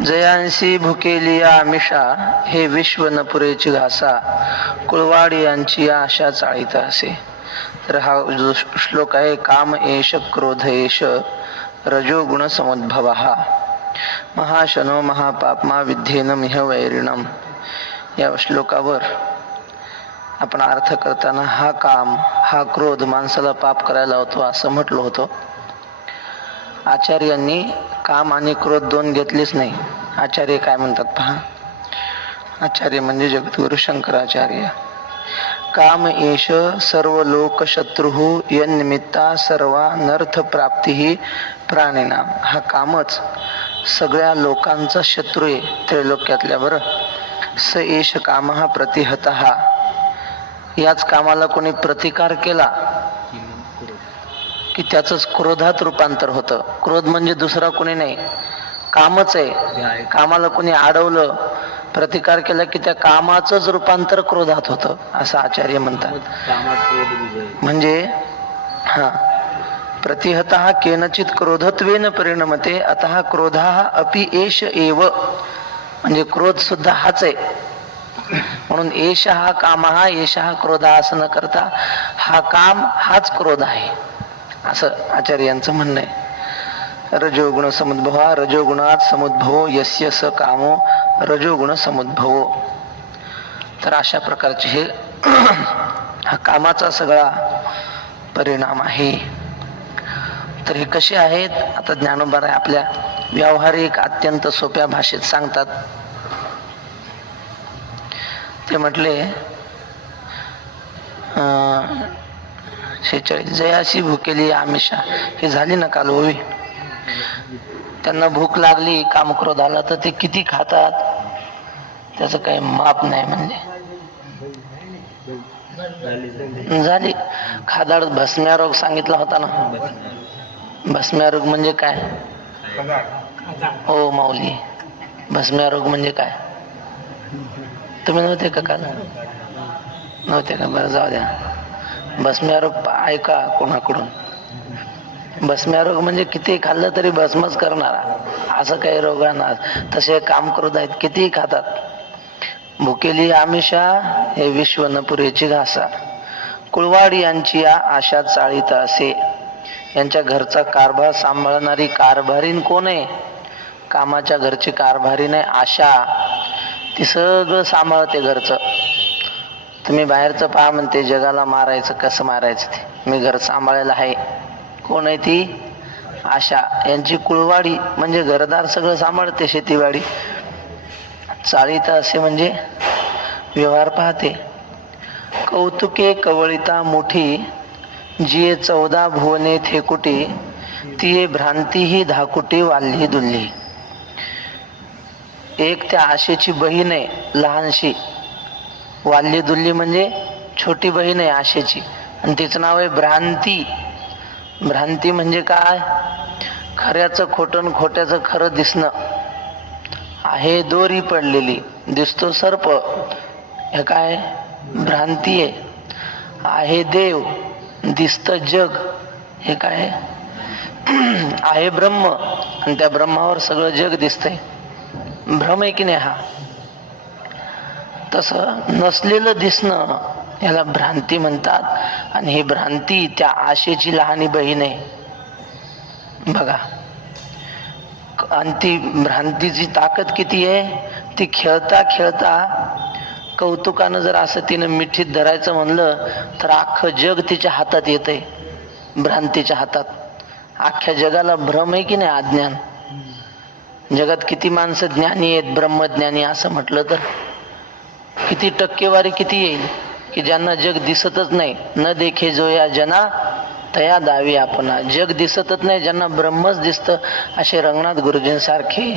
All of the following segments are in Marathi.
जयांशी भुकेली या आमिषा, हे विश्व न पुरेची घासा, कुळवाडी यांची या आशा चाळीत असे. तर हा जो श्लोक आहे, काम एष क्रोध एष रजोगुण समुद्भव हा महाशनो महापापमा विध्येन मिह वैरिणम. या श्लोकावर आपण अर्थ करताना हा काम हा क्रोध माणसाला पाप करायला होतो असं म्हटलं होतं. आचार्यांनी काम आणि क्रोध दोन घेतलेच नाही. आचार्य काय म्हणतात पहा. आचार्य म्हणजे जगद्गुरु शंकराचार्य. काम एष सर्व लोक शत्रू यन्निमित्ता सर्वानर्थ प्राप्ती प्राणिनाम. हा कामच सगळ्या लोकांचा शत्रू आहे त्रैलोक्यातल्या. बरं, स एष काम हा प्रतिहत हा. याच कामाला कोणी प्रतिकार केला की त्याच क्रोधात रूपांतर होतं. क्रोध म्हणजे दुसरा कोणी नाही, कामच आहे. कामाला कोणी अडवलं, प्रतिकार केला की त्या कामाचंच रूपांतर क्रोधात होतं असं आचार्य म्हणतात. म्हणजे हा प्रतिहतः केनचित क्रोधत्वेन परिणमते अतः क्रोधः अपि एष एव. म्हणजे क्रोध सुद्धा हाच आहे. म्हणून एष हा काम हा एष हा क्रोध असं न करता हा काम हाच क्रोध आहे असं आचार्यांचं म्हणणं आहे. रजोगुण समुद्भव, रजोगुणात समुद्भव यस्य स कामो रजोगुण समुद्भव. तर अशा प्रकारचे हे हा कामाचा सगळा परिणाम आहे. तर हे कसे आहेत आता ज्ञानोबा आपल्या व्यावहारिक अत्यंत सोप्या भाषेत सांगतात. ते म्हटले 46 जयाशी भुकेली आमिषा. हे झाली ना काल ओवी. त्यांना भूक लागली काम क्रोध आला तर ते किती खातात त्याचं काही माप नाही. म्हणजे झाली खादाड. भस्म्या रोग सांगितला होता ना. भस्म्या रोग म्हणजे काय हो माऊली? भस्म्या रोग म्हणजे काय? तुम्ही नव्हते का काल? नव्हते का? बरं जाऊ द्या. भस्म्या रोग ऐका कोणाकडून. भस्म्या रोग म्हणजे किती खाल्लं तरी भस्मच करणारा असं काही रोगांना. तसे काम क्रोध आहेत, कितीही खातात. भुकेली आमिषा, हे विश्व न पुरेची घासा, कुळवाडी यांची या आशा चाळीत असे. यांच्या घरचा कारभार सांभाळणारी कारभारीण कोण आहे? कामाच्या घरची कारभारी नाही आशा. ती सगळं सांभाळते घरचं. तुम्ही बाहेरचं पहा म्हणते जगाला मारायचं, कसं मारायचं ते मी घर सांभाळायला आहे. कोण आहे ती? आशा. यांची कुळवाडी म्हणजे घरदार सगळं सांभाळते, शेतीवाडी चाळीत असे म्हणजे व्यवहार पाहते. कौतुके कवळिता मोठी, जिये 14 भुवने थेकुटी, तिये भ्रांती ही धाकुटी वाल्ली दुल्ली. एक त्या आशेची बहीण आहे लहानशी. वाल्ली दुल्ली म्हणजे छोटी बहीण आहे आशेची, आणि तिचं नाव आहे भ्रांती. भ्रांती म्हणजे काय? खऱ्याचं खोटं, खोट्याचं खरं दिसणं. आहे दोरी पडलेली, दिसतो सर्प, हे काय? भ्रांती आहे. आहे देव, दिसतं जग, हे काय? आहे ब्रह्म, आणि त्या ब्रह्मावर सगळं जग दिसतंय. भ्रम आहे की नाही हा? तसं नसलेलं दिसणं याला भ्रांती म्हणतात. आणि ही भ्रांती त्या आशेची लहानी बहीण आहे बघा. आणि ती भ्रांतीची ताकद किती आहे? ती खेळता खेळता कौतुकानं जर असं तिनं मिठीत धरायचं म्हणलं तर अख्खं जग तिच्या हातात येतंय, भ्रांतीच्या हातात. अख्ख्या जगाला भ्रम आहे की नाही? अज्ञान. जगात किती माणसं ज्ञानी आहेत, ब्रह्मज्ञानी असं म्हटलं तर किती टक्केवारी किती येईल की ज्यांना जग दिसतच नाही. न देखे जो या जना तया दावी आपणा. जग दिसतच नाही, ज्यांना ब्रह्मच दिसतं असे रंगनाथ गुरुजींसारखे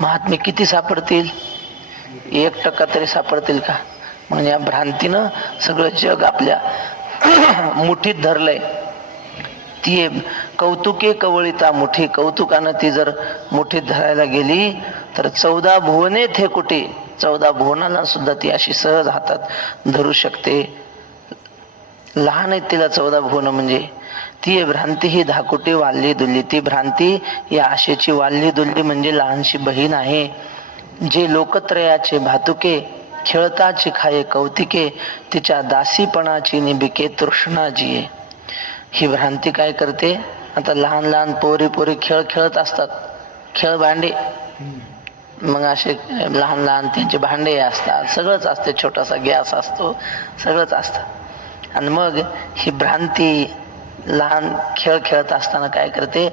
महात्मे किती सापडतील? 1% तरी सापडतील का? म्हणजे या भ्रांतीनं सगळं जग आपल्या मुठीत धरलंय. ती कौतुके कवळिता मुठी. कौतुकानं ती जर मुठीत धरायला गेली तर 14 भुवने थेकुटी. 14 भुवनाला सुद्धा ती अशी सहज हातात धरू शकते. लहान आहेत तिला 14 भुवन म्हणजे. ती भ्रांती ही धाकुटी वाल्ली दुल्ली. ती भ्रांती या आशेची वाल्ली दुल्ली म्हणजे लहानशी बहीण आहे. जे लोकत्रयाचे भातुके खेळताची खाये कौतिके, तिच्या दासीपणाची निबिके तृष्णा जिये. ही भ्रांती काय करते, आता लहान लहान पोरी पोरी खेळ खेळत असतात, खेळ भांडे, मग असे लहान लहान त्यांचे भांडे असतात, सगळंच असते, छोटासा गॅस असतो, सगळंच असतं. आणि मग ही भ्रांती लहान खेळ खेळत असताना काय करते,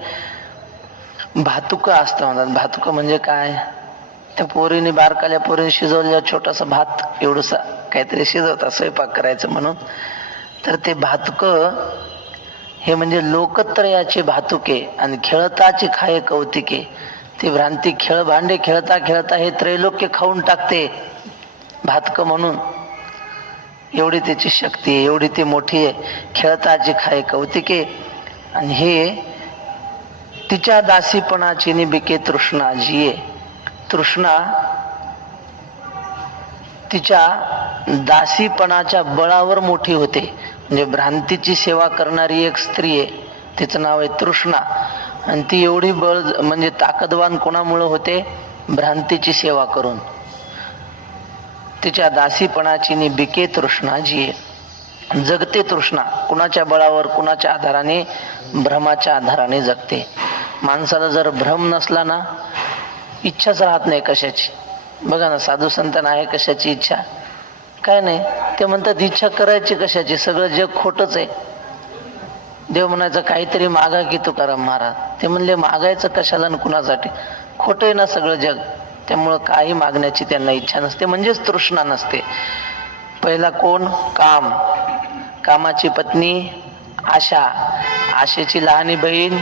भातुकं असतं म्हणतात. भातुकं म्हणजे काय, त्या पोरीने बारकाल्या पोरीने शिजवलेला छोटासा भात एवढंसा काहीतरी शिजवतात स्वयंपाक करायचं म्हणून. तर ते भातुकं हे म्हणजे लोकत्रयाचे भातुके आणि खेळताची खाये कौतिके. ती भ्रांती खेळ भांडे खेळता खेळता हे त्रैलोक्य खाऊन टाकते भातकं म्हणून. एवढी त्याची शक्ती आहे, एवढी ती मोठी आहे. खेळताची खाये कौतिके, आणि हे तिच्या दासीपणाची निबिके तृष्णा जिये. तृष्णा तिच्या दासीपणाच्या बळावर मोठी होते. म्हणजे भ्रांतीची सेवा करणारी एक स्त्री आहे, तिचं नाव आहे तृष्णा. आणि ती एवढी बळ म्हणजे ताकदवान कोणामुळे होते, भ्रांतीची सेवा करून. तिच्या दासीपणाची निबिके तृष्णा जिये. जगते तृष्णा कुणाच्या बळावर, कुणाच्या आधाराने, भ्रमाच्या आधाराने जगते. माणसाला जर भ्रम नसला ना, इच्छाच राहत नाही कशाची. बघा ना, साधू संतांना आहे कशाची इच्छा, काय नाही. ते म्हणतात इच्छा करायची कशाची, सगळं जग खोटच आहे. देव म्हणायचं काहीतरी मागा की तुकाराम महाराज. ते म्हणले मागायचं कशाला आणि कुणासाठी, खोटं आहे ना सगळं जग. त्यामुळं काही मागण्याची त्यांना इच्छा नसते, म्हणजेच तृष्णा नसते. पहिला कोण, काम, कामाची पत्नी आशा, आशेची लहानी बहीण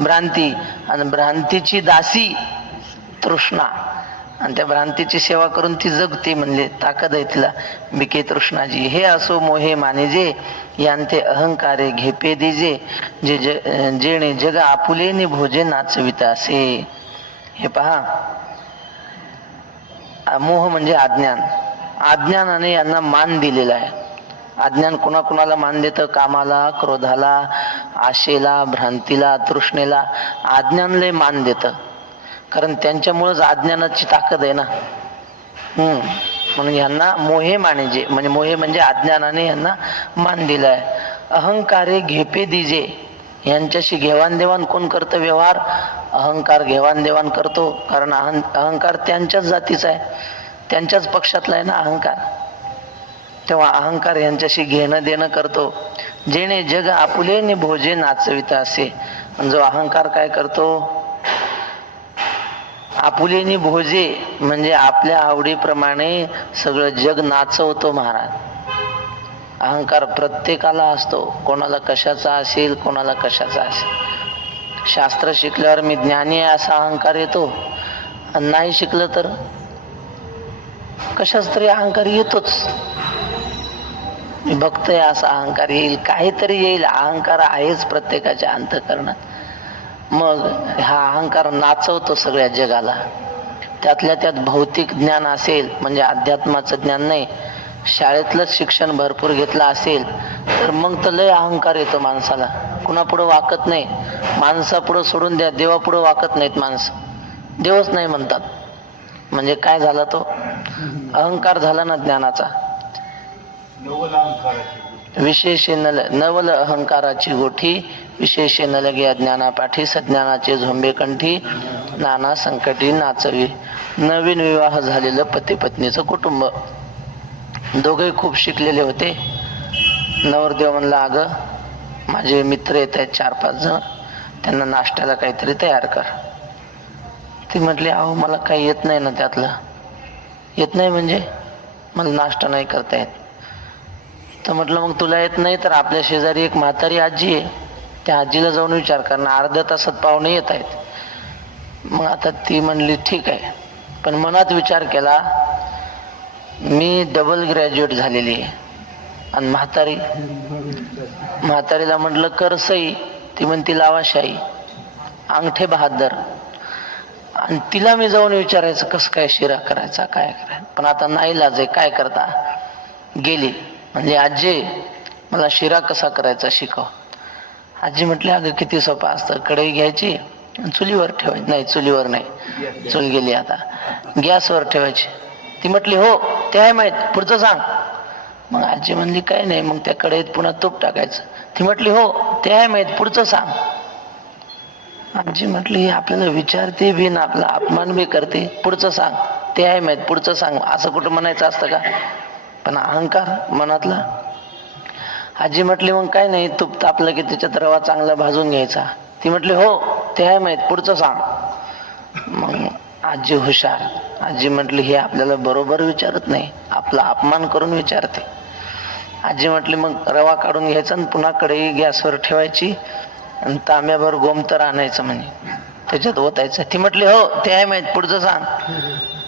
भ्रांती, आणि भ्रांतीची दासी तृष्णा. आणि त्या भ्रांतीची सेवा करून ती जगते, म्हणजे ताकद आहे तिला. बिके तृष्णाजी. हे असो मोहे मानिजे, यांते अहंकारे घेपे दिजे, जे जेणे जग आपुले भोजे नाचविता असे. हे पहा, मोह म्हणजे अज्ञान. अज्ञानाने यांना मान दिलेला आहे. अज्ञान कुणाकुणाला मान देतं, कामाला, क्रोधाला, आशेला, भ्रांतीला, तृष्णेला अज्ञान लय मान देतं. कारण त्यांच्यामुळेच अज्ञानाची ताकद आहे ना. म्हणून यांना मोहे मानिजे, म्हणजे मोहे म्हणजे अज्ञानाने यांना मान दिलाय. अहंकारे घेपे दिजे, यांच्याशी घेवाणदेवाण कोण करतं, व्यवहार, अहंकार घेवाणदेवाण करतो. कारण अहंकार त्यांच्याच जातीचा आहे, त्यांच्याच पक्षातला आहे ना अहंकार. तेव्हा अहंकार यांच्याशी घेणं देणं करतो. जेणे जग आपुले भोजे नाचविता असे. जो अहंकार काय करतो, आपुलेनी भोजे म्हणजे आपल्या आवडीप्रमाणे सगळं जग नाचवतो महाराज. अहंकार प्रत्येकाला असतो, कोणाला कशाचा असेल, कोणाला कशाचा असेल. शास्त्र शिकल्यावर मी ज्ञानी आहे असा अहंकार येतो, आणि नाही शिकलं तर कशाच तरी अहंकार येतोच. मी भक्त आहे असा अहंकार येईल, काहीतरी येईल. अहंकार आहेच प्रत्येकाच्या अंतःकरणात. मग हा अहंकार नाचवतो सगळ्या जगाला. त्यातल्या त्यात भौतिक ज्ञान असेल म्हणजे अध्यात्माचं ज्ञान नाही, शाळेतलंच शिक्षण भरपूर घेतलं असेल तर मग तर लय अहंकार येतो माणसाला. कुणापुढं वाकत नाही, माणसापुढं सोडून द्या, देवापुढं वाकत नाहीत माणसं. देवच नाही म्हणतात. म्हणजे काय झाला, तो अहंकार झाला ना ज्ञानाचा. विशेष नवल अहंकाराची गोठी, विशेष न लगे अज्ञानापाठी, सज्ञानाचे झोंबे कंठी, नाना संकटी नाचवी. नवीन विवाह झालेलं पती पत्नीचं कुटुंब, दोघे खूप शिकलेले होते. नवरदेव म्हणला, अगं माझे मित्र येत आहेत 4-5 जण, त्यांना नाश्त्याला काहीतरी तयार कर. ती म्हटली, अहो मला काही येत नाही ना त्यातलं. येत नाही म्हणजे, मला नाश्ता नाही करता येत. तर म्हटलं मग तुला येत नाही तर आपल्या शेजारी एक म्हातारी आजी आहे, त्या आजीला जाऊन विचार, कारण अर्ध्या तासात पाहुणे येत आहेत. मग आता ती म्हणली ठीक आहे, पण मनात विचार केला, मी डबल ग्रॅज्युएट झालेली आहे आणि म्हातारीला म्हटलं कर सई, ती म्हणती लावा शाई, अंगठे बहादर. आणि तिला मी जाऊन विचारायचं कसं काय शिरा करायचा, काय करायचं. पण आता नाही लाज आहे, काय करता. गेली म्हणजे आजी मला शिरा कसा करायचा शिकव. आजी म्हटली अगं किती सोपं असतं, कढई घ्यायची चुलीवर ठेवायची, नाही चुलीवर नाही, चूल गेली आता, गॅसवर ठेवायची. ती म्हटली हो ते आहे माहीत, पुढचं सांग. मग आजी म्हणली काय नाही, मग त्या कढईत पुन्हा तूप टाकायचं. ती म्हटली हो ते आहे माहीत, पुढचं सांग. आजी म्हटली आपल्याला विचारते बी ना आपला अपमान बी करते, पुढचं सांग, ते आहे माहीत, पुढचं सांग, असं कुठं म्हणायचं असतं का? पण अहंकार मनातला. आजी म्हटली मग काय नाही, तूप तापलं की त्याच्यात रवा चांगला भाजून घ्यायचा. ती म्हटली हो ते आहे माहीत, पुढचं सांग. मग आजी हुशार, आजी म्हटली हे आपल्याला बरोबर विचारत नाही, आपला अपमान करून विचारते. आजी म्हटली मग रवा काढून घ्यायचा आणि पुन्हा कढई गॅसवर ठेवायची आणि तांब्याभर गोमतर आणायचं म्हणे, त्याच्यात ओतायचं. ती म्हटली हो ते आहे माहीत, पुढचं सांग.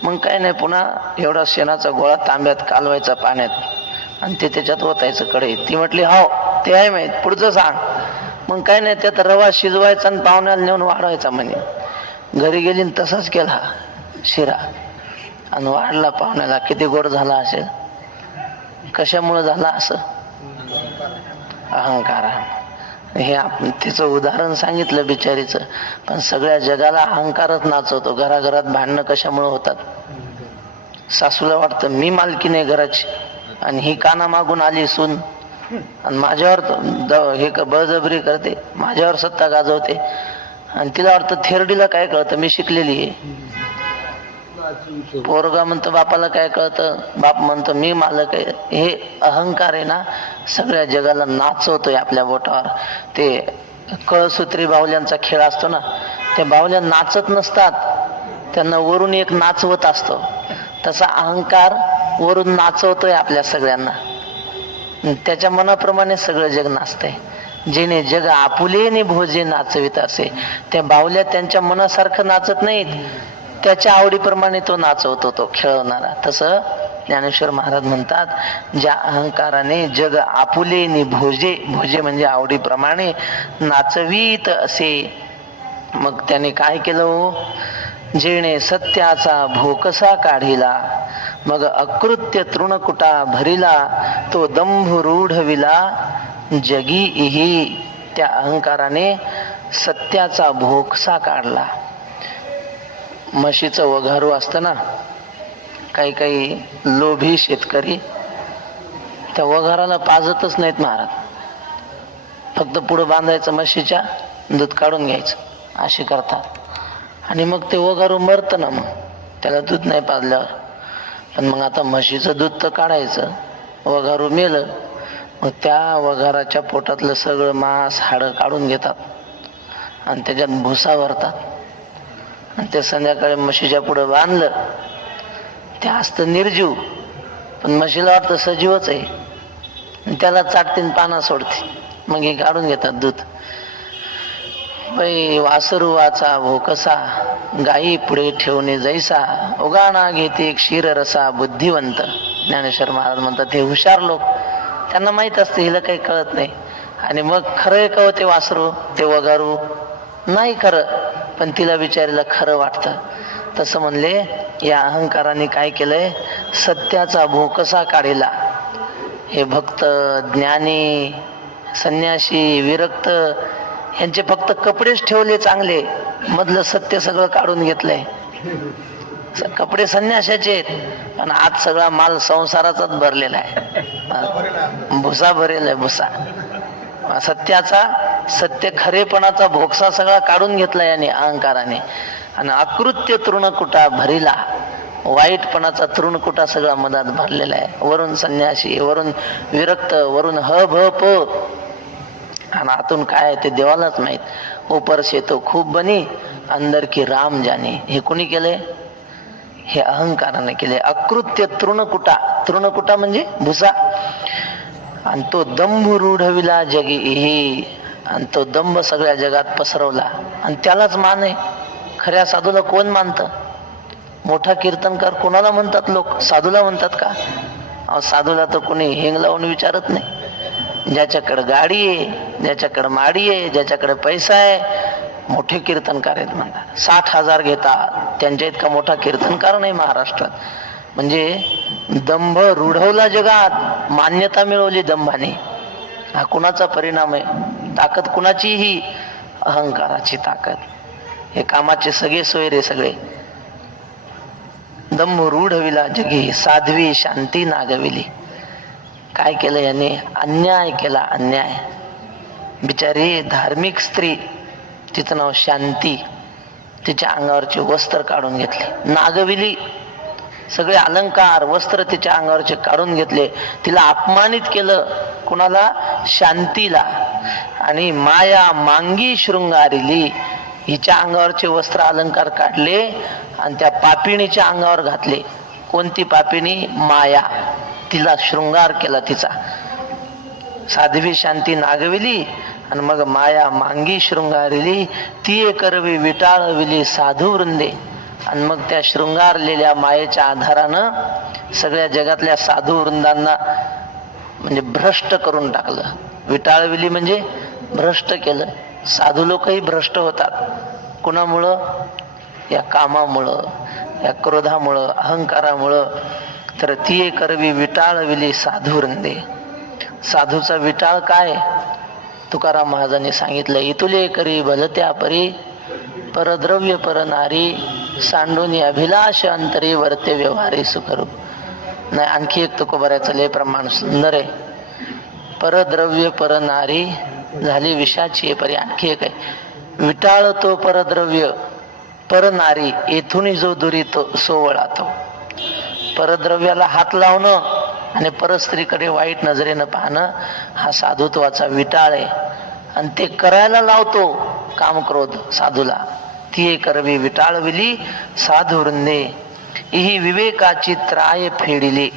मग काय नाही, पुन्हा एवढा शेणाचा गोळा तांब्यात कालवायचा पाण्यात आणि ते त्याच्यात ओतायचं कढईत. ती म्हटली हो ते आहे माहीत, पुढचं सांग. मग काय नाही, त्यात रवा शिजवायचा आणि पाहुण्याला नेऊन वाढवायचा म्हणे. घरी गेली तसाच केला शिरा आणि वाढला पाहुण्याला. किती गोड झाला असेल. कशामुळे झाला असं? अहंकार. हे आपण तिचं उदाहरण सांगितलं बिचारीचं, पण सगळ्या जगाला अहंकारच नाचवतो. घराघरात भांडणं कशामुळे होतात? सासूला वाटतं मी मालकी नाही घराची आणि ही काना मागून आली सून आणि माझ्यावर हे बळजबरी करते, माझ्यावर सत्ता गाजवते. आणि तिला वाटतं थेरडीला काय कळतं, मी शिकलेली आहे. पोरगा म्हणतो बापाला काय कळतं, बाप म्हणतो मी मालक आहे. हे अहंकार आहे ना, सगळ्या जगाला नाचवतोय आपल्या बोटावर. ते कळसूत्री बाहुल्यांचा खेळ असतो ना, त्या बाहुल्या नाचत नसतात, त्यांना वरून एक नाचवत असतो. तसा अहंकार वरून नाचवतोय आपल्या सगळ्यांना. त्याच्या मनाप्रमाणे सगळं जग नाचतंय. जेणे जग आपुलेने भोजे नाचवित असे. त्या बाहुल्या त्यांच्या मनासारखं नाचत नाहीत, त्याच्या आवडीप्रमाणे तो नाचवतो, तो खेळवणारा. तसं ज्ञानेश्वर महाराज म्हणतात, ज्या अहंकाराने जग आपुलेने भोजे, भोजे म्हणजे आवडीप्रमाणे नाचवीत असे. मग त्याने काय केलं हो? जेणे सत्याचा भोकसा काढिला, मग अकृत्य तृणकुटा भरिला, तो दंभ रूढविला जगी इही. त्या अहंकाराने सत्याचा भोकसा काढला. म्हशीचं वघारू असतं ना, काही काही लोभी शेतकरी त्या वघाराला पाजतच नाहीत महाराज. फक्त पुढं बांधायचं म्हशीच्या, दूध काढून घ्यायचं अशी करतात. आणि मग ते वघारू मरतं ना, मग त्याला दूध नाही पाजल्यावर. पण मग आता म्हशीचं दूध तर काढायचं, वघारू मेलं, मग त्या वघाराच्या पोटातलं सगळं मांस हाडं काढून घेतात आणि त्याच्यात भुसा भरतात आणि ते संध्याकाळी म्हशीच्या पुढे बांधलं. ते असतं निर्जीव, पण म्हशीला वाटतं सजीवच आहे, त्याला चाटतीन पाना सोडते, मग हे काढून घेतात दूध. बाई वासरू वाचा भोकसा, गाई पुढे ठेवणे जैसा, उगाणा घेते क्षीर रसा बुद्धिवंत. ज्ञानेश्वर महाराज म्हणतात हे हुशार लोक, त्यांना माहित असते हिला काही कळत नाही. आणि मग खरं का ते वासरू, ते वगारू नाही खरं, पण तिला बिचारीला खरं वाटतं. तसं म्हणले या अहंकाराने काय केलंय, सत्याचा भोकसा काढिला. हे भक्त, ज्ञानी, संन्यासी, विरक्त यांचे फक्त कपडेच ठेवले चांगले, मधलं सत्य सगळं काढून घेतलंय. कपडे संन्याशाचे आहेत आणि आज सगळा माल संसाराचाच भरलेला आहे, भुसा भरेल आहे भुसा. सत्याचा, सत्य खरेपणाचा भोगसा सगळा काढून घेतला याने अहंकाराने. आणि अकृत्य तृणकुटा भरिला, वाईटपणाचा तृणकुटा सगळा मधात भरलेला आहे. वरून संन्यासी, वरून विरक्त, वरून ह भ प, आणि आतून काय आहे ते देवालाच माहित. ऊपर से तो खूप बनी, अंदर की राम जाने. हे कोणी केलंय? हे अहंकाराने केले. अकृत्य तृणकुटा, तृणकुटा म्हणजे भुसा. आणि तो दंभ रूढविला जगी ही, आणि तो दंभ सगळ्या जगात पसरवला. आणि त्यालाच मान आहे. खऱ्या साधूला कोण मानतं? मोठा कीर्तनकार कोणाला म्हणतात लोक? साधूला म्हणतात का? साधूला तर कोणी हेंग लावून विचारत नाही. ज्याच्याकडे गाडी आहे, ज्याच्याकडे माडी आहे, ज्याच्याकडे पैसा आहे, मोठे कीर्तनकार आहेत म्हणतात. 60,000 घेतात, त्यांच्या इतका मोठा कीर्तनकार नाही महाराष्ट्रात. म्हणजे दंभ रूढवला जगात, मान्यता मिळवली दंभाने. हा कुणाचा परिणाम आहे? ताकद कुणाची? ही अहंकाराची ताकद. हे कामाचे सगळे सोयरे सगळे. दंभ रूढविला जगी, साध्वी शांती नागविली. काय केलं याने? अन्याय केला, अन्याय. बिचारी धार्मिक स्त्री, तिचं नाव शांती, तिच्या अंगावरचे वस्त्र काढून घेतले, नागविली. सगळे अलंकार वस्त्र तिच्या अंगावरचे काढून घेतले, तिला अपमानित केलं. कुणाला? शांतीला. आणि माया मांगी शृंगारिली, हिच्या अंगावरचे वस्त्र अलंकार काढले आणि त्या पापिणीच्या अंगावर घातले. कोणती पापिणी? माया. तिला शृंगार केला तिचा. साध्वी शांती नागविली आणि मग माया मांगी शृंगारिली, ती करवी विटाळविली साधू वृंदे. आणि मग त्या शृंगारलेल्या मायेच्या आधारानं सगळ्या जगातल्या साधू वृंदांना म्हणजे भ्रष्ट करून टाकलं. विटाळविली म्हणजे भ्रष्ट केलं. साधू लोकही भ्रष्ट होतात. कुणामुळं? या कामामुळं, या क्रोधामुळं, अहंकारामुळं. तर ती करवी विटाळविली साधू वृंदे. साधूचा विटाळ काय? तुकाराम महाराजांनी सांगितलं, इतुले करी भलत्या परी, परद्रव्य परनारी, सांडून अभिलाष अंतरी, वर्ते व्यवहारी सुखरूप. नाही, आणखी एक तुकोबाऱ्याचं लय प्रमाण सुंदर आहे. परद्रव्य परनारी झाली विषाची परी. आणखी एक आहे, विटाळ तो परद्रव्य परनारी, येथून जो दुरी तो सोवळा तो. परद्रव्याला हात लावणं आणि परस्त्रीकडे वाईट नजरेनं पाहणं हा साधुत्वाचा विटाळ आहे. आणि ते करायला लावतो काम क्रोध साधूला. ती करवी विटाळविली साधू वृंदे, ही विवेकाची त्राय फेडिली.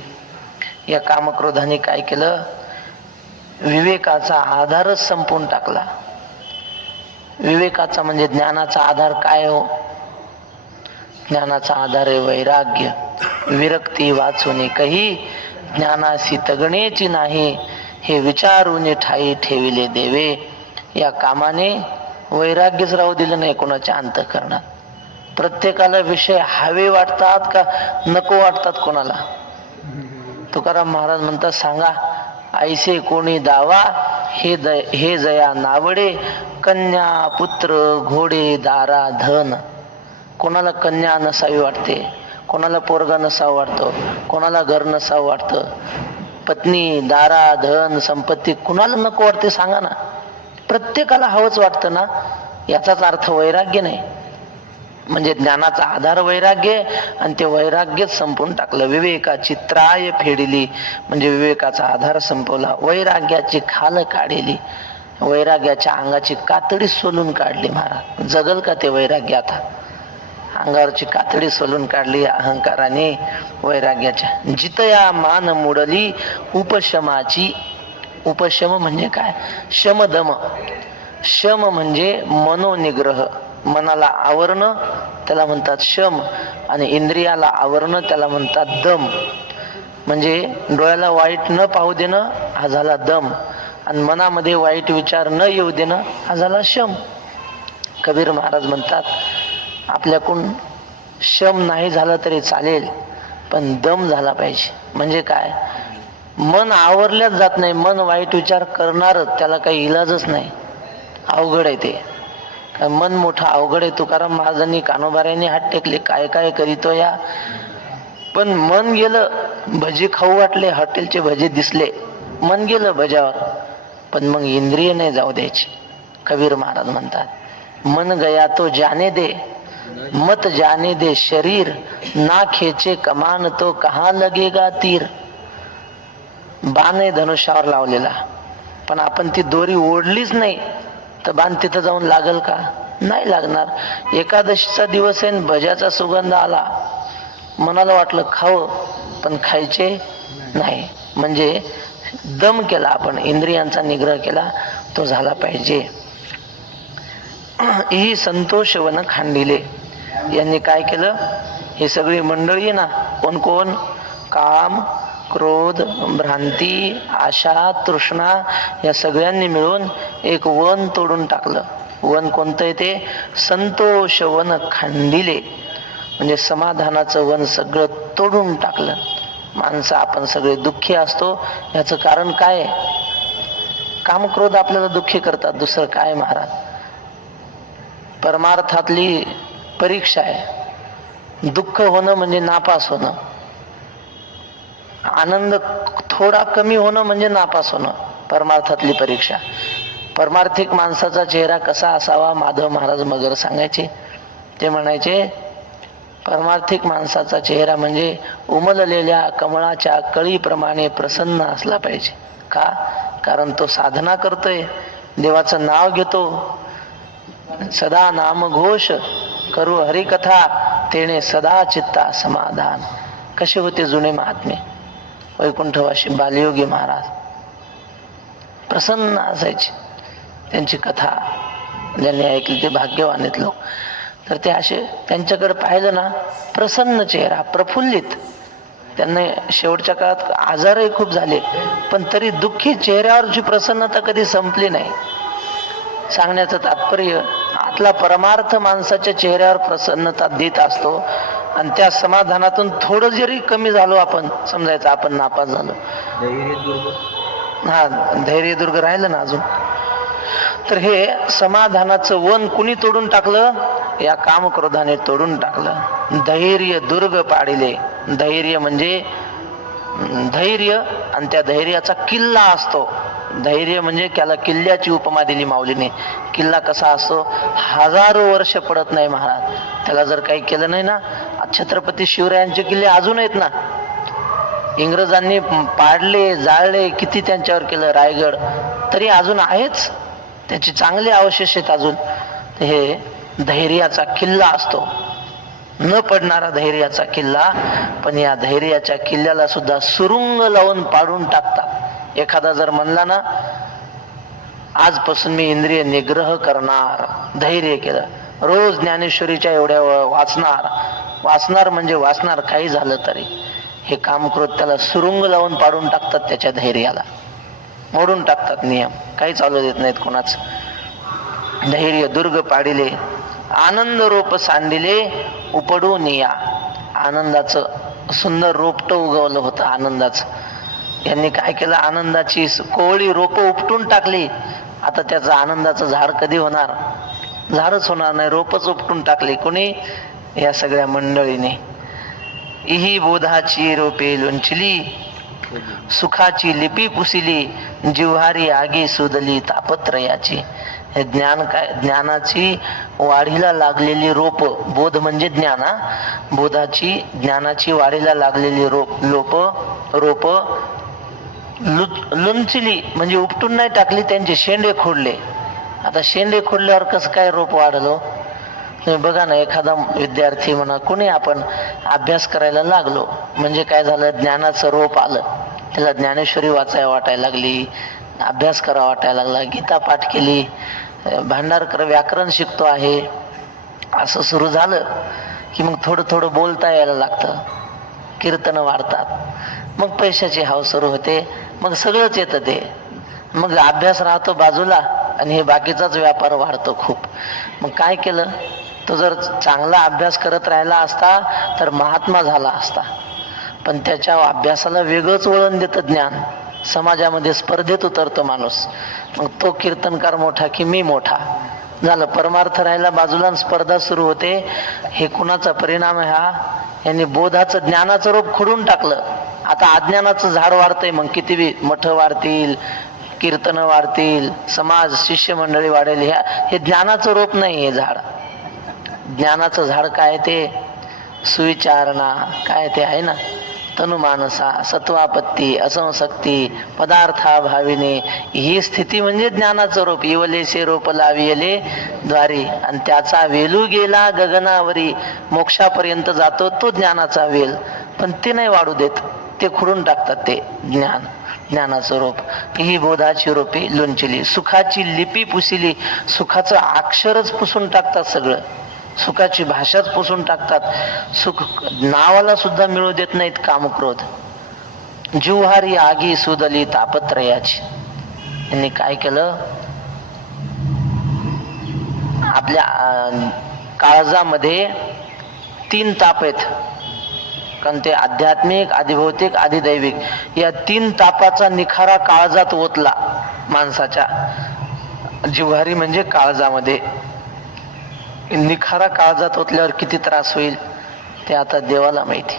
या कामक्रोधाने काय केलं? विवेकाचा आधारच संपवून टाकला. विवेकाचा म्हणजे ज्ञानाचा आधार काय हो? ज्ञानाचा आधार आहे वैराग्य. विरक्ती वाचून कही, ज्ञानासी तगणेची नाही, हे विचारून ठाई ठेविले देवे. या कामाने वैराग्यच राहू दिलं नाही कोणाच्या अंतःकरणात. प्रत्येकाला विषय हवे वाटतात का नको वाटतात कोणाला? तुकाराम महाराज म्हणतात, सांगा ऐसे कोणी दावा, हे जया नावडे, कन्या पुत्र घोडे दारा धन. कोणाला कन्या नसावी वाटते, कोणाला पोरगा नसावं वाटतं, कोणाला घर नसावं वाटतं, पत्नी दारा धन संपत्ती कुणाला नको वाटते सांगा ना? प्रत्येकाला हवंच वाटतं ना. याचाच अर्थ वैराग्य नाही. म्हणजे ज्ञानाचा आधार वैराग्य आणि ते वैराग्यच संपून टाकलं. विवेकाची त्राय फेडिली म्हणजे विवेकाचा आधार संपवला. वैराग्याची खाल काढली, वैराग्याच्या अंगाची कातडी सोलून काढली. महाराज जगल का ते वैराग्य? आता अंगावरची कातडी सोलून काढली अहंकाराने वैराग्याच्या. जितया मान मुडली उपशमाची. उपशम म्हणजे काय? शमदम. शम म्हणजे मनोनिग्रह, मनाला आवरणं त्याला म्हणतात शम, आणि इंद्रियाला आवरणं त्याला म्हणतात दम. म्हणजे डोळ्याला वाईट न पाहू देणं हा झाला दम, आणि मनामध्ये वाईट विचार न येऊ देणं हा झाला शम. कबीर महाराज म्हणतात, आपल्याकडून शम नाही झाला तरी चालेल, पण दम झाला पाहिजे. म्हणजे काय? मन आवरल्याच जात नाही, मन वाईट विचार करणारच, त्याला काही इलाजच नाही. अवघड आहे ते. मन मोठं अवघड आहे. तुकाराम महाराजांनी कानोबाऱ्यांनी हात टेकले, काय काय करीतो या. पण मन गेलं, भजी खाऊ वाटले, हॉटेलचे भजे दिसले, मन गेलं भज्यावर, पण मग इंद्रिय नाही जाऊ द्यायची. कबीर महाराज म्हणतात, मन गया तो जाने दे, मत जाने दे शरीर, ना खेचे कमान तो कहाँ लगेगा तीर. बाण आहे धनुष्यावर लावलेला, पण आपण ती दोरी ओढलीच नाही तर बाण तिथं जाऊन लागल का? नाही लागणार. एकादशीचा दिवस आहे, भज्याचा सुगंध आला, मनाला वाटलं खावं, पण खायचे नाही. म्हणजे दम केला आपण, इंद्रियांचा निग्रह केला, तो झाला पाहिजे. ही संतोष वन खांडिले यांनी काय केलं? ही सगळी मंडळी ना, कोण कोण? काम, क्रोध, भ्रांती, आशा, तृष्णा या सगळ्यांनी मिळून एक वन तोडून टाकलं. वन कोणतं आहे ते? संतोष वन खांडिले. म्हणजे समाधानाचं वन सगळं तोडून टाकलं. माणसं आपण सगळे दुःखी असतो, याचं कारण काय आहे? कामक्रोध आपल्याला दुःखी करतात, दुसरं काय महाराज. परमार्थातली परीक्षा आहे. दुःख होणं म्हणजे नापास होणं, आनंद थोडा कमी होणं म्हणजे नापास होणं. परमार्थातली परीक्षा. परमार्थिक माणसाचा चेहरा कसा असावा माधव महाराज मगर सांगायचे. ते म्हणायचे परमार्थिक माणसाचा चेहरा म्हणजे उमललेल्या कमळाच्या कळीप्रमाणे प्रसन्न असला पाहिजे. का? कारण तो साधना करतोय, देवाचं नाव घेतो, सदा नामघोष करू हरिकथा, तेने सदा चित्ता समाधान. कसे होते जुने महात्मे, वैकुंठवासी बालयोगी महाराज प्रसन्न असायचे. त्यांची कथा ज्यांनी ऐकली ते भाग्यवान आहेत लोक. तर ते असे त्यांच्याकडे पाहिलं ना, प्रसन्न चेहरा, प्रफुल्लित. त्यांना शेवटच्या काळात आजारही खूप झाले, पण तरी दुःखी चेहऱ्यावरची प्रसन्नता कधी संपली नाही. सांगण्याचं तात्पर्य, आतला परमार्थ माणसाच्या चेहऱ्यावर प्रसन्नता देत असतो. आणि त्या समाधानातून थोडं जरी कमी झालो आपण, समजायचं आपण नापास झालो. धैर्य दुर्ग राहिलं ना अजून. तर हे समाधानाचं वन कुणी तोडून टाकलं? या कामक्रोधाने तोडून टाकलं. धैर्य दुर्ग पाडिले. धैर्य म्हणजे धैर्य, आणि त्या धैर्याचा किल्ला असतो. धैर्य म्हणजे त्याला किल्ल्याची उपमा दिली माऊलीने. किल्ला कसा असतो? हजारो वर्ष पडत नाही महाराज. त्याला जर काही केलं नाही ना, छत्रपती शिवरायांचे किल्ले अजून आहेत ना. इंग्रजांनी पाडले, जाळले, किती त्यांच्यावर केलं, रायगड, तरी अजून आहेच, त्याचे चांगले अवशेष आहेत अजून. हे धैर्याचा किल्ला असतो, न पडणारा धैर्याचा किल्ला. पण या धैर्याच्या किल्ल्याला सुद्धा सुरुंग लावून पाडून टाकतात. एखादा जर म्हणला ना, आजपासून मी इंद्रिय निग्रह करणार, धैर्य केलं, रोज ज्ञानेश्वरीच्या एवढ्या वाचणार म्हणजे वाचणार, काही झालं तरी, हे कामक्रोध त्याला सुरुंग लावून पाडून टाकतात. त्याच्या धैर्याला मोडून टाकतात. नियम काही चालू देत नाहीत कोणाच. धैर्य दुर्ग पाडिले, आनंद रोप सांडिले उपडून या. आनंदाचं सुंदर रोपटं उगवलं होतं आनंदाचं. यांनी काय केलं? आनंदाची कोवळी रोपं उपटून टाकली. आता त्याचं आनंदाचं झाड कधी होणार? झाडच होणार नाही, रोपच उपटून टाकली. कोणी? या सगळ्या मंडळीने. इही बोधाची रोपे लोंचली, सुखाची लिपी पुसिली, जिव्हारी आगी सुदली तापत्रयाची. हे ज्ञान काय? ज्ञानाची वाढीला लागलेली रोप. बोध म्हणजे ज्ञान. बोधाची, ज्ञानाची वाढीला लागलेली रोप लुंचली म्हणजे उपटून नाही टाकली, त्यांचे शेंडे खोडले. आता शेंडे खोडल्यावर कसं काय रोप वाढलो? तुम्ही बघा ना, एखादा विद्यार्थी म्हणा, कोणी आपण अभ्यास करायला लागलो म्हणजे काय झालं? ज्ञानाचं रोप आलं. त्याला ज्ञानेश्वरी वाचायला वाटायला लागली, अभ्यास करा वाटायला लागला, गीता पाठ केली, भांडारकर व्याकरण शिकतो आहे, असं सुरू झालं की मग थोडं थोडं बोलता यायला लागतं, कीर्तन वाढतात, मग पैशाची हाव सुरू होते, मग सगळंच येतं ते. मग अभ्यास राहतो बाजूला आणि हे बाकीचाच व्यापार वाढतो खूप. मग काय केलं? तो जर चांगला अभ्यास करत राहिला असता तर महात्मा झाला असता. पण त्याच्या अभ्यासाला वेगळंच वळण देतं ज्ञान. समाजामध्ये स्पर्धेत उतरतो माणूस. मग तो कीर्तनकार मोठा की मी मोठा झालं. परमार्थ राहिला बाजूला, स्पर्धा सुरू होते. हे कुणाचा परिणाम आहे हा? यांनी बोधाचं, ज्ञानाचं रोप खोडून टाकलं. आता अज्ञानाचं झाड वाढतंय. मग किती बी मठ वाढतील, कीर्तन वाढतील, समाज शिष्यमंडळी वाढेल, हे ज्ञानाचं रोप नाही. हे झाड, ज्ञानाचं झाड काय? ते सुविचारणा, काय ते आहे ना, तनुमानसा, सत्वापत्ती, असंशक्ती, पदार्था भाविने, ही स्थिती म्हणजे ज्ञानाचं रोप. इवलेसे रोप लाविले द्वारी, आणि त्याचा वेलू गेला गगनावरी, मोक्षापर्यंत जातो तो ज्ञानाचा वेल. पण ते नाही वाढू देत, ते खुडून टाकतात ते ज्ञान, ज्ञानाचं रोप. ही बोधाची रोपे लोंचली, सुखाची लिपी पुसिली, सुखाचं अक्षरच पुसून टाकतात सगळं, सुखाची भाषाच पुसून टाकतात. सुख नावाला सुद्धा मिळू देत नाहीत कामक्रोध. जिव्हारी आगी सुदली तापत्रयाची. यांनी काय केलं? आपल्या काळजामध्ये 3 ताप आहेत. कारण ते आध्यात्मिक, अधिभौतिक, अधिदैविक, या 3 तापाचा निखारा काळजात ओतला. माणसाच्या जिव्हारी म्हणजे काळजामध्ये. निखारा काळजात ओतल्यावर किती त्रास होईल ते आता देवाला माहिती.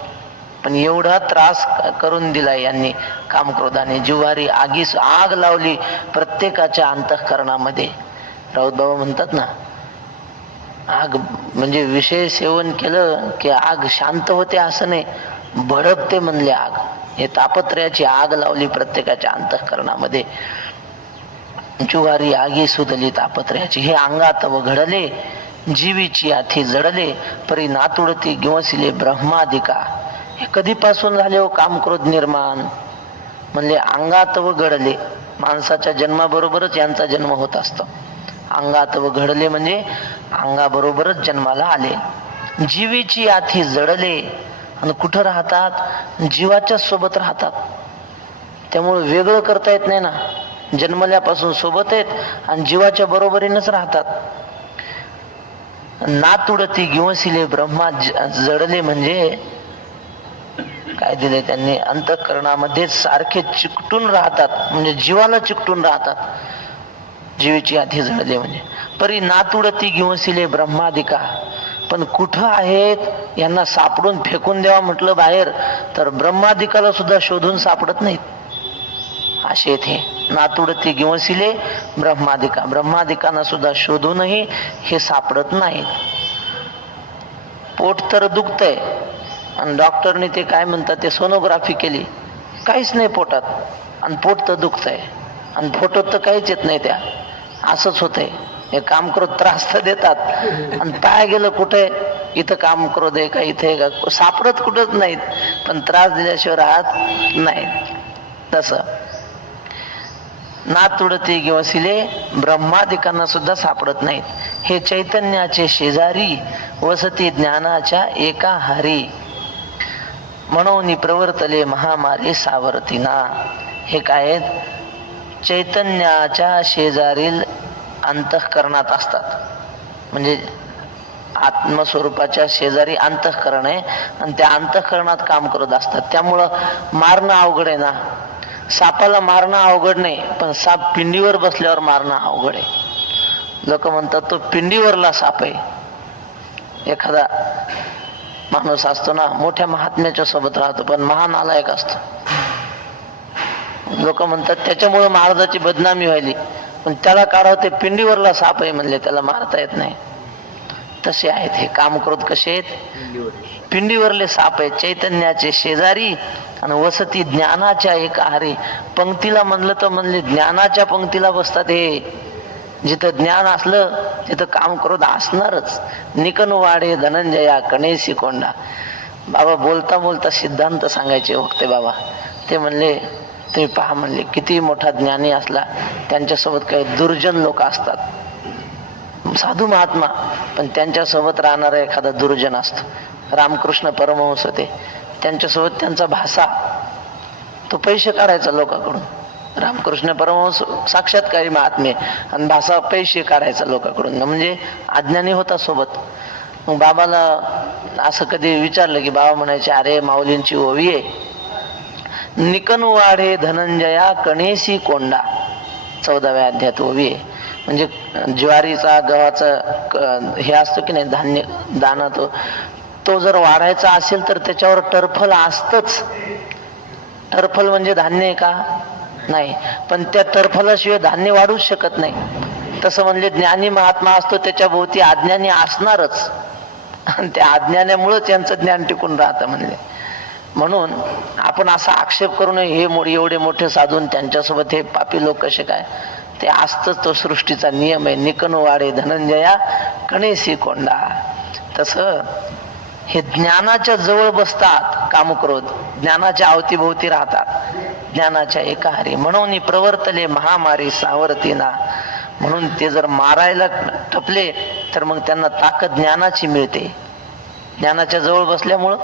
पण एवढा त्रास करून दिला यांनी कामक्रोधाने. जिव्हारी आगीस आग लावली प्रत्येकाच्या अंतःकरणामध्ये. राऊत बाबा म्हणतात ना, आग म्हणजे विषय सेवन केलं की आग शांत होते असं नाही, भडकते म्हणले आग. हे तापत्रयाची आग लावली प्रत्येकाच्या अंतःकरणामध्ये. जुवारी आगी सुदली तापत्रयाची. हे अंगात व घडले जीवीची आथी जडले परी नातुडती गिवसिले ब्रह्मादिका. हे कधीपासून झाले हो कामक्रोध निर्माण? म्हणले अंगात व घडले. माणसाच्या जन्माबरोबरच यांचा जन्म होत असतो. अंगात व घडले म्हणजे अंगाबरोबरच जन्माला आले. जीवीची आथी जडले. आणि कुठं राहतात? जीवाच्या सोबत राहतात. त्यामुळे वेगळं करता येत नाही ना. जन्मल्यापासून सोबत आहेत आणि जीवाच्या बरोबरीनंच राहतात. नातुडती गिवसिले ब्रह्मा जडले म्हणजे काय दिले त्यांनी? अंतःकरणामध्ये सारखे चिकटून राहतात, म्हणजे जीवाला चिकटून राहतात. जीवीची आधी जळले म्हणजे परी नातुडती गिवसिले ब्रह्मादिका. पण कुठं आहेत यांना सापडून फेकून द्यावा म्हटलं बाहेर तर ब्रह्मादिकाला सुद्धा शोधून सापडत नाहीत. असे हे नातुडती गिवसिले ब्रह्मादिका. ब्रह्मादिकांना सुद्धा शोधूनही हे सापडत नाहीत. पोट तर दुखतंय आणि डॉक्टरने ते काय म्हणतात ते सोनोग्राफी केली, काहीच नाही पोटात, आणि पोट तर दुखतंय आणि फोटोत तर काहीच येत नाही. त्या असंच होतंय. हे काम करू त्रास तर देतात आणि पाय गेलं कुठे, इथं काम करू दे का इथे का सापडत कुठंच नाहीत, पण त्रास दिल्याशिवाय राहत नाहीत. तसं नातुडती गिवसिले ब्रह्मादिकांना सुद्धा सापडत नाहीत. हे चैतन्याचे शेजारी वसती ज्ञानाच्या एका हारी. म्हणून प्रवर्तले महामारी सावरतीना. हे काय? चैतन्याच्या शेजारील अंतःकरणात असतात. म्हणजे आत्मस्वरूपाच्या शेजारी अंतःकरण आहे आणि त्या अंतःकरणात काम करत असतात. त्यामुळं मारणं अवघड आहे ना. सापाला मारणं अवघड नाही, पण साप पिंडीवर बसल्यावर मारणं अवघड आहे. लोक म्हणतात तो पिंडीवरला साप आहे. एखादा माणूस असतो ना, मोठ्या महात्म्याच्या सोबत राहतो पण महान नालायक असतो. लोक म्हणतात त्याच्यामुळे महाराजाची बदनामी व्हायली, पण त्याला काढावं ते पिंडीवरला साप आहे म्हणले, त्याला मारता येत नाही. तसे आहेत हे कामक्रोध. कसे आहेत? पिंडीवरले साप आहेत. चैतन्याचे शेजारी आणि वसती ज्ञानाच्या एका हारी. पंक्तीला म्हणलं तर म्हणले ज्ञानाच्या पंक्तीला बसतात हे. जिथं ज्ञान असलं तिथं काम क्रोध असणारच. निकन वाढे धनंजया कणेसी कोंडा. बाबा बोलता बोलता सिद्धांत सांगायचे वक्ते बाबा. ते म्हणले तुम्ही पहा म्हणले, किती मोठा ज्ञानी असला त्यांच्यासोबत काही दुर्जन लोक असतात, साधू महात्मा, पण त्यांच्यासोबत राहणारा एखादा दुर्जन असतो. रामकृष्ण परमहंस होते, त्यांच्यासोबत त्यांचा भासा, तो पैसे काढायचा लोकांकडून. रामकृष्ण परमहंस साक्षात्कारी महात्मे आणि भासा पैसे काढायचा लोकांकडून, म्हणजे अज्ञानी होता सोबत. मग बाबाला असं कधी विचारलं की बाबा म्हणायचे, अरे माऊलींची ओवी आहे, निकन वाढे धनंजया कणेसी कोंडा. 14व्या अध्यायात ओवी आहे. म्हणजे ज्वारीचा गव्हाचा हे असतो की नाही धान्य दाना, तो जर वाढायचा असेल तर त्याच्यावर टरफल असतच. टरफल म्हणजे धान्य आहे का? नाही, पण त्या टरफलाशिवाय धान्य वाढूच शकत नाही. तसं म्हणजे ज्ञानी महात्मा असतो त्याच्या भोवती अज्ञानी असणारच, आणि त्या अज्ञानामुळे त्यांचं ज्ञान टिकून राहतं म्हणले. म्हणून आपण असा आक्षेप करू नये हे एवढे मोठे साधून त्यांच्यासोबत हे पापी लोक कसे काय. ते असतच, तो सृष्टीचा नियम आहे. निकन वाढे धनंजया कणेसी कोंडा. तसं हे ज्ञानाच्या जवळ बसतात कामक्रोध, ज्ञानाच्या अवतीभोवती राहतात, ज्ञानाच्या एका हारी. म्हणून प्रवर्तले महामारी सावरतीना. म्हणून ते जर मारायला टपले तर मग त्यांना ताकद ज्ञानाची मिळते. ज्ञानाच्या जवळ बसल्यामुळं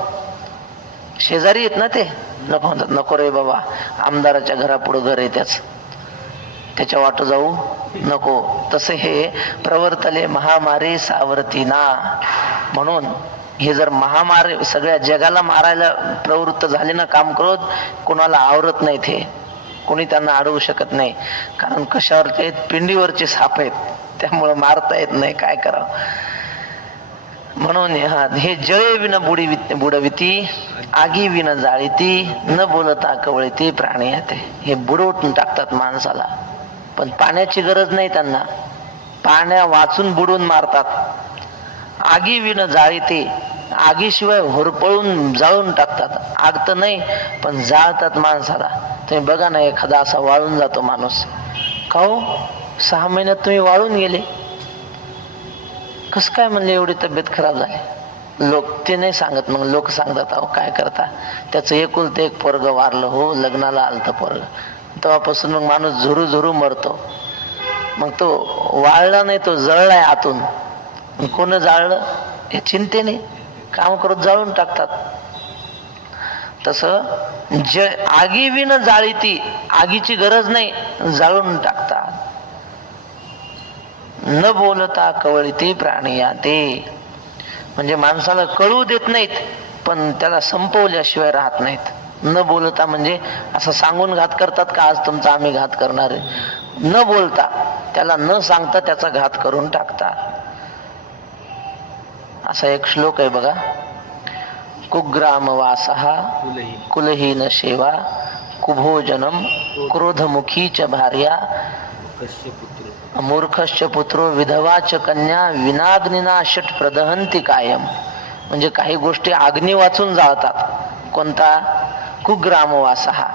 शेजारी आहेत ना ते. नको म्हणतात, नको रे बाबा, आमदाराच्या घरापुढं घर आहे त्याच्या वाट जाऊ नको. तसे हे प्रवर्तले महामारी सावरतीना. म्हणून हे जर महामारी सगळ्या जगाला मारायला प्रवृत्त झाले ना कामक्रोध, कोणाला आवरत नाही. ते कोणी त्यांना अडवू शकत नाही, कारण कशावरचे आहेत, पिंडीवरचे साप आहेत, त्यामुळं मारता येत नाही, काय करावं. म्हणून हे जळे विन बुडविती, आगी विन जाळीती, न बोलता कवळीती प्राणी येते. हे बुडवून टाकतात माणसाला, पण पाण्याची गरज नाही त्यांना, पाण्या वाचून बुडून मारतात. आगी विन जाळीती, आगीशिवाय होरपळून जाळून टाकतात. आग तर नाही पण जाळतात माणसाला. तुम्ही बघा ना, एखादा असा वाळून जातो माणूस, का हो 6 महिन्यात तुम्ही वाळून गेले, कस काय म्हणले, एवढी तब्येत खराब झाली. लोक ते नाही सांगत, मग लोक सांगतात, अहो काय करता, त्याचं एकुलतं एक पोरग वारलं हो, लग्नाला आलतं पोरग, तेव्हापासून मग माणूस झुरू झुरू मरतो. मग तो वाळला नाही, तो जळलाय आतून. कोण जाळलं हे चिंतेने काम करत जाळून टाकतात. तसं आगी विन जाळीती, आगीची गरज नाही, जाळून टाकतात. न बोलता कवळीती प्राणी याते, म्हणजे माणसाला कळू देत नाहीत, पण त्याला संपवल्याशिवाय राहत नाहीत. न बोलता म्हणजे असं सांगून घात करतात का, आज तुमचा आम्ही घात करणार आहे. न बोलता, त्याला न सांगता त्याचा घात करून टाकतात. असा एक श्लोक आहे बघा, कुग्राम वासहा कुलहीन सेवा, कुभोजनम क्रोधमुखी च भार्या, मूर्खश्च पुत्रो विधवा च कन्या, विनाग्निना षट प्रदहंती कायम. म्हणजे काही गोष्टी अग्नी वाचून जाळतात. कोणता? कुग्रामवासहा,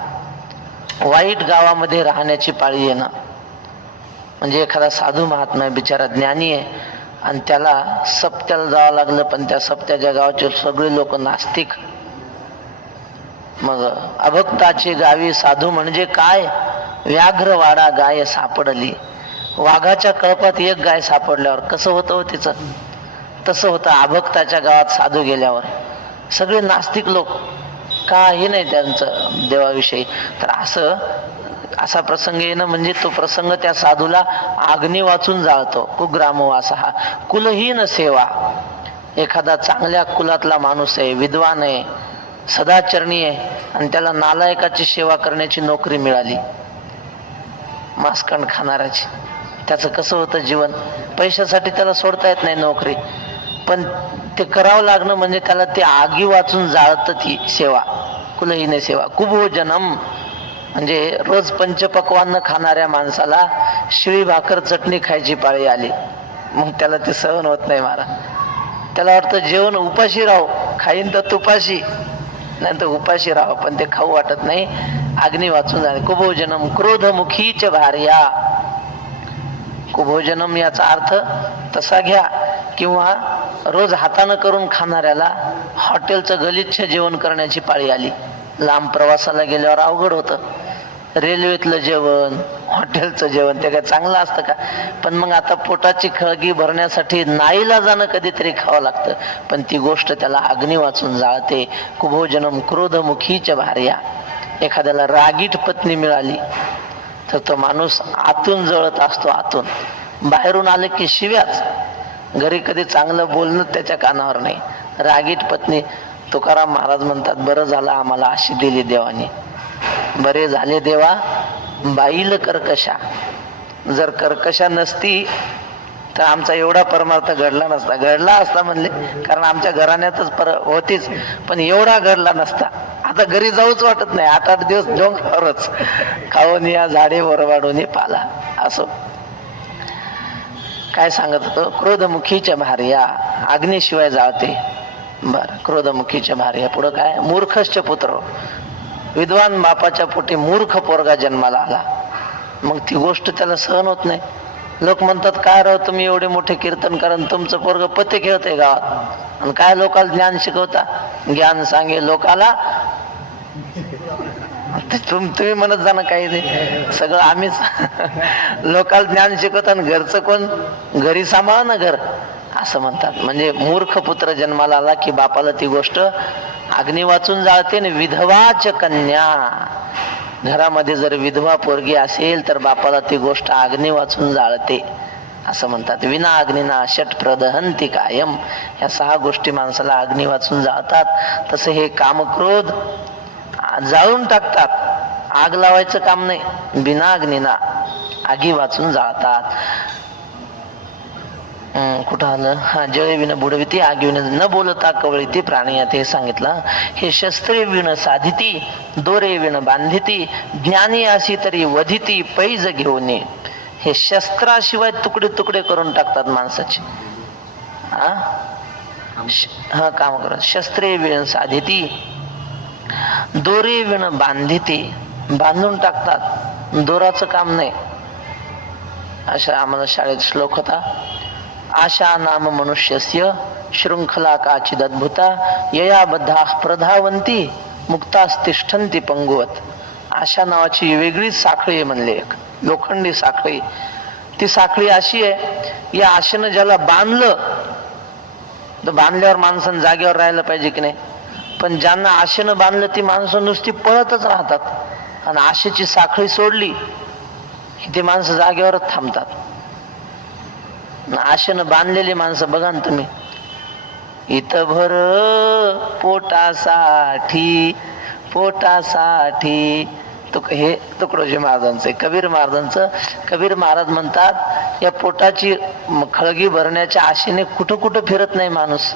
वाईट गावामध्ये राहण्याची पाळी येणं. म्हणजे एखादा साधू महात्मा बिचारा ज्ञानी आहे आणि त्याला सप्त्याला जावं लागलं, पण त्या सप्त्याच्या गावाचे सगळे लोक नास्तिक. मग अभक्ताची गावी साधू म्हणजे काय, व्याघ्रवाडा गाय सापडली. वाघाच्या कळपात एक गाय सापडल्यावर कसं होतं हो तिचं, तसं होतं अभक्ताच्या गावात साधू गेल्यावर. सगळे नास्तिक लोक, काही नाही त्यांचं देवाविषयी. तर असा प्रसंग येणं म्हणजे तो प्रसंग त्या साधूला अग्नी वाचून जाळतो. कुग्रामवास हा कुलहीन सेवा, एखादा चांगल्या कुलातला माणूस आहे, विद्वान आहे, सदाचरणी आहे, आणि त्याला नालायकाची सेवा करण्याची नोकरी मिळाली, मास्कंड खाणाऱ्याची. त्याचं कसं होतं जीवन, पैशासाठी त्याला सोडता येत नाही नोकरी, पण ते करावं लागणं म्हणजे त्याला ते आगी वाचून जाळतं ती सेवा, कुलहीन सेवा. कुभोजनम म्हणजे रोज पंचपक्वान्न खाणाऱ्या माणसाला शिळी भाकर चटणी खायची पाळी आली, मग त्याला ते सहन होत नाही महाराज. त्याला वाटतं जेवण उपाशी राहो, खाईन तर तुपाशी, नाही तर उपाशी राहो, पण ते खाऊ वाटत नाही, अग्नी वाचून जाणे. कुभोजनम क्रोधमुखीच भार्या, कुभोजनम याचा अर्थ तसा घ्या, किंवा रोज हातानं करून खाणाऱ्याला हॉटेलचं गलिच्छ जेवण करण्याची पाळी आली. लांब प्रवासाला गेल्यावर अवघड होतं, रेल्वेतलं जेवण, हॉटेलचं जेवण, ते काय चांगलं असतं का. पण मग आता पोटाची खळगी भरण्यासाठी नाईलाजानं कधीतरी खावं लागतं, पण ती गोष्ट त्याला अग्नी वाचून जाळते. कुभोजनम क्रोधमुखीच भार्या, एखाद्याला रागीट पत्नी मिळाली तर तो माणूस आतून जळत असतो, आतून. बाहेरून आले की शिव्याच, घरी कधी चांगलं बोलणं त्याच्या कानावर नाही. रागीट पत्नी, तुकाराम महाराज म्हणतात, बरं झालं आम्हाला अशी दिली देवाने, बरे झाले देवा बाईल कर्कशा. जर कर्कशा नसती तर आमचा एवढा परमार्थ घडला नसता. घडला असता म्हणले, कारण आमच्या घराण्यातच होतीच, पण एवढा घडला नसता. आता घरी जाऊच वाटत नाही, 8-8 दिवस डोंगरावरच खाऊन या झाडे वरवाडून पाला. असो काय सांगत होतो, क्रोधमुखीच्या भार्या, अग्नीशिवाय जाळते. बर, क्रोधमुखीच्या भार्या. पुढं काय, मूर्खश्च पुत्र, विद्वान बापाच्या पोटी मूर्ख पोरगा जन्माला आला, मग ती गोष्ट त्याला सहन होत नाही. लोक म्हणतात, काय राव तुम्ही एवढे मोठे कीर्तन करून तुमचं पोरग पत्ते खेळतंय गावात, आणि काय लोकाला ज्ञान शिकवता, ज्ञान सांगे लोकाला. तुम्ही म्हणत जाणं काही नाही, सगळं आम्हीच लोकाला ज्ञान शिकवतो, आणि घरचं कोण, घरी सांभाळा ना घर, असं म्हणतात. म्हणजे मूर्ख पुत्र जन्माला आला की बापाला ती गोष्ट अग्नी वाचून जाळते. विधवाच कन्या, घरामध्ये जर विधवा पोरगी असेल तर बापाला ती गोष्ट अग्नी वाचून जाळते, असं म्हणतात. विना अग्निना षट प्रदहंती कायम, या 6 गोष्टी माणसाला अग्नी वाचून जाळतात. तसं हे कामक्रोध जाळून टाकतात. आग लावायचं काम नाही, बिना अग्नीना आगी वाचून जाळतात. कुठं आलं? हा, जळे विण बुडविती आगी विण न बोलता कवळीती प्राणी. हे सांगितलं. हे शस्त्रे विण साधिती दोरे विण बांधिती ज्ञानी अशी तरी वधिती पैज घेऊन. हे शस्त्राशिवाय तुकडे तुकडे करून टाकतात माणसाचे. हा काम करत. शस्त्रे विण साधिती दोरे विण बांधिती, बांधून टाकतात, दोराचं काम नाही. अशा आम्हाला शाळेत श्लोक होता. आशा नाम मनुष्यस्य शृंखला काचिद अद्भुता यया बद्धा प्रधावंती मुक्तास्तिष्ठन्ति पंगुवत. आशा नावाची वेगळीच साखळी आहे म्हणले, एक लोखंडी साखळी. ती साखळी अशी आहे, या आशेनं ज्याला बांधलं तर बांधल्यावर माणसानं जागेवर राहायला पाहिजे की नाही. पण ज्यांना आशेनं बांधलं ती माणसं नुसती पळतच राहतात. आणि आशेची साखळी सोडली ती माणसं जागेवरच थांबतात. आशेनं बांधलेली माणसं बघा ना तुम्ही, इथं भर पोटासाठी पोटासाठी. हे तुकडोजी महाराजांचं, कबीर महाराजांचं. कबीर महाराज म्हणतात, या पोटाची खळगी भरण्याच्या आशेने कुठं कुठं फिरत नाही माणूस.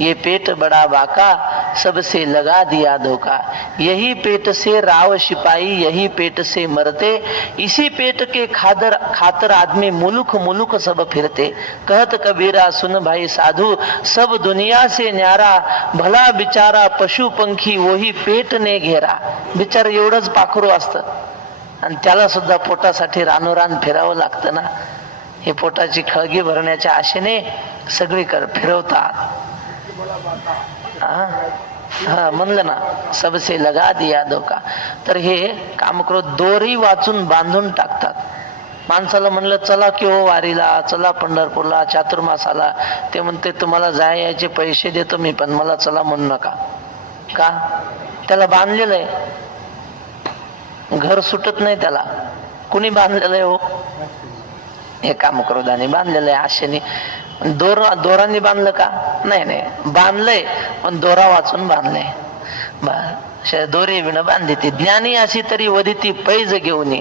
ये पेट बडा बाका सबसे लगा दिया धोखा, यही पेट से राव शिपाई यही पेट से मरते, इसी पेट के खातर आदमी मुलुक मुलुक सब फिरते. कहत कबीरा सुन भाई साधू सब दुनिया से न्यारा, भला बिचारा पशु पंखी वही पेट ने घेरा. बिचार एवढंच पाखरू असतं आणि त्याला सुद्धा पोटासाठी रानोरान फिरावं लागतं ना. हे पोटाची खळगी भरण्याच्या आशेने सगळीकडे फिरवतात. हा म्हणलं ना, सबसे लगा दिया धोका. तर हे कामक्रोध दोरी वाचून बांधून टाकतात. माणसाला म्हणलं चला की हो वारीला, चला पंढरपूरला, चातुर्मासाला, ते म्हणते तुम्हाला जायचे पैसे देतो मी, पण मला चला म्हणू नका. का? त्याला बांधलेलं आहे, घर सुटत नाही त्याला. कुणी बांधलेलं आहे हो? हे कामक्रोधाने बांधलेलं आहे, आशेने. दोरांनी बांधलं का? नाही नाही, बांधलंय पण दोरा वाचून बांधलंय. दोरे विण बांधिती ज्ञानी अशी तरी वधिती पैज घेऊन.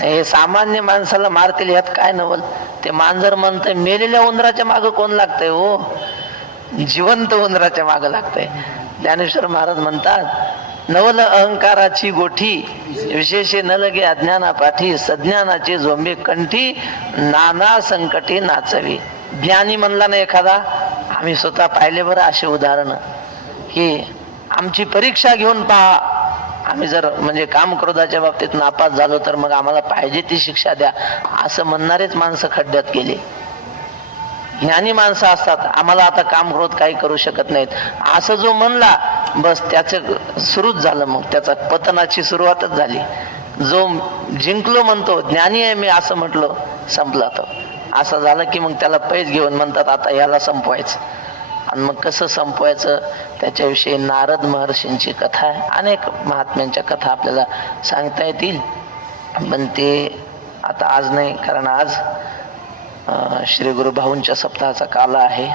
हे सामान्य माणसाला मारतील यात काय नवल. ते मांजर म्हणतंय मेलेल्या उंदराच्या मागं कोण लागतंय हो? जिवंत उंदराच्या मागं लागतंय. ज्ञानेश्वर महाराज म्हणतात, नवल अहंकाराची गोठी विशेषे न लगे अज्ञाना पाठी, सज्ञानाचे झोंबे कंठी नाना संकटे नाचवी. ज्ञानी म्हणला ना एखादा, आम्ही स्वतः पाहिले बरं असे उदाहरण, की आमची परीक्षा घेऊन पहा, आम्ही जर म्हणजे काम क्रोधाच्या बाबतीत नापास झालो तर मग आम्हाला पाहिजे ती शिक्षा द्या, असं म्हणणारेच माणसं खड्ड्यात गेले. ज्ञानी माणसं असतात, आम्हाला आता काम क्रोध काही करू शकत नाहीत असं जो म्हणला, बस त्याचं सुरूच झालं, मग त्याचा पतनाची सुरुवातच झाली. जो जिंकलो म्हणतो ज्ञानी आहे मी असं म्हटलं, संपला तो. असं झालं की मग त्याला पैज घेऊन म्हणतात आता याला संपवायचं. आणि मग कसं संपवायचं त्याच्याविषयी नारद महर्षींची कथा आहे, अनेक महात्म्यांच्या कथा आपल्याला सांगता येतील, पण ते आता आज नाही, कारण आज श्री गुरुभाऊंच्या सप्ताहाचा काल आहे.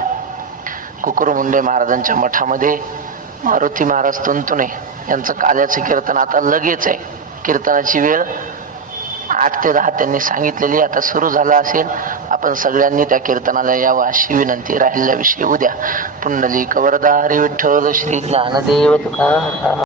कुकुरमुंडे महाराजांच्या मठामध्ये मारुती महाराज तुंतुणे यांचं काल्याचं कीर्तन आता लगेच आहे. कीर्तनाची वेळ 8 ते 10 त्यांनी सांगितलेली, आता सुरू झाला असेल. आपण सगळ्यांनी त्या कीर्तनाला यावं अशी विनंती. राहिलेल्या विषयी उद्या. पुंडलिक वरदा हरी विठ्ठल श्री ज्ञानदेव तुकाराम.